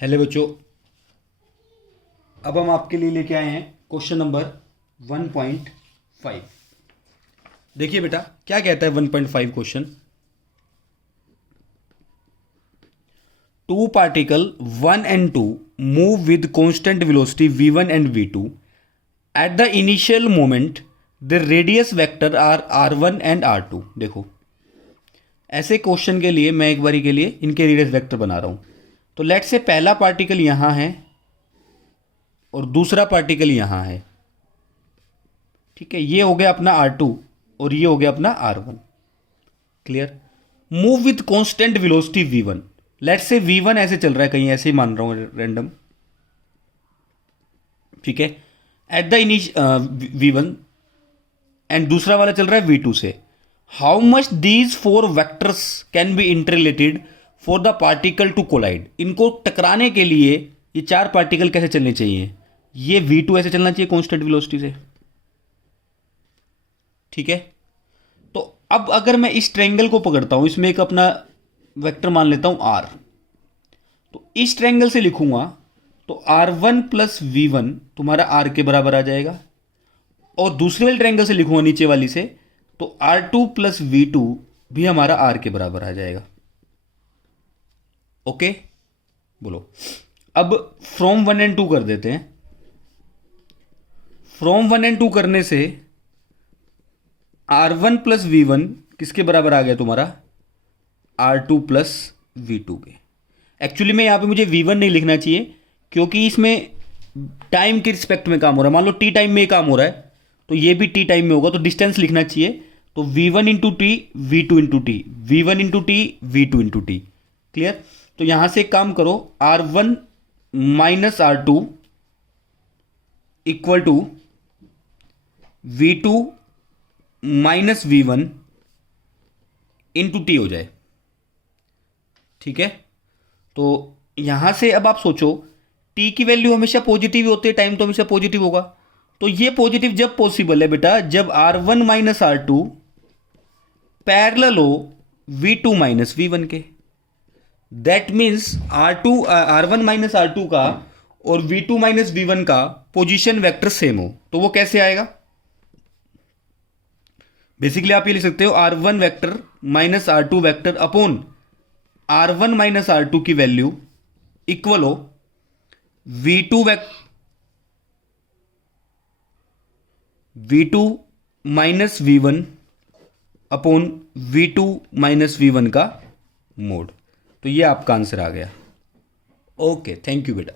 Hello बच्चों, अब हम आपके लिए लेके आए हैं क्वेश्चन नंबर 1.5। देखिए बेटा, क्या कहता है 1.5 question. Two particle 1 and 2 move with constant velocity v1 and v2 at the initial moment the radius vector are r1 and r2। देखो, ऐसे क्वेश्चन के लिए मैं एक बारी के लिए इनके रेडियस वेक्टर बना रहा हूं। तो लेट से पहला पार्टिकल यहां है और दूसरा पार्टिकल यहां है। ठीक है, ये हो गया अपना r2 और ये हो गया अपना r1। Clear. Move with constant velocity v1। Let say v1 ऐसे चल रहा है, कहीं ऐसे ही मान रहा हूं रैंडम। ठीक है, एट द v1 एंड दूसरा वाला चल रहा है v2 से। How much these four vectors can be interrelated for the particle to collide. इनको टकराने के लिए ये चार पार्टिकल कैसे चलने चाहिए। ये v2 ऐसे चलना चाहिए कांस्टेंट वेलोसिटी से। ठीक है, तो अब अगर मैं इस ट्रायंगल को पकड़ता हूं, इसमें एक अपना वेक्टर मान लेता हूं r। तो इस ट्रायंगल से लिखूंगा तो r1 प्लस v1 तुम्हारा r के बराबर आ जाएगा, और दूसरे वाले ट्रायंगल से लिखूंगा नीचे वाली से तो r2 प्लस v2 भी हमारा r के बराबर आ जाएगा। ओके, बोलो। अब फ्रॉम 1 and 2 कर देते हैं। फ्रॉम 1 and 2 करने से r1 प्लस v1 किसके बराबर आ गया तुम्हारा, r2 प्लस v2 के। एक्चुअली में यहां पे मुझे v1 नहीं लिखना चाहिए, क्योंकि इसमें टाइम के रिस्पेक्ट में काम हो रहा है। मान लो t टाइम में काम हो रहा है तो ये भी t टाइम में होगा, तो डिस्टेंस लिखना चाहिए। तो v1 into t, v2 into t, v1 into t, v2 into t. Clear. तो यहां से एक काम करो, r1 minus r2 equal to v2 minus v1 into t हो जाए। ठीक है, तो यहां से अब आप सोचो, t की वैल्यू हमेशा पॉजिटिव ही होती है, टाइम तो हमेशा पॉजिटिव होगा। तो ये पॉजिटिव जब पॉसिबल है बेटा, जब r1 माइनस r2 पैरेलल हो v2 माइनस v1 के। That means r1 minus r2 का और v2 माइनस v1 का पोजीशन वेक्टर सेम हो। तो वो कैसे आएगा, बेसिकली आप ये लिख सकते हो r1 vector minus r2 vector upon r1 minus r2 की वैल्यू इक्वल हो v2 minus v1 upon v2 minus v1 का मोड। तो ये आपका आंसर आ गया। ओके, थैंक यू बेटा।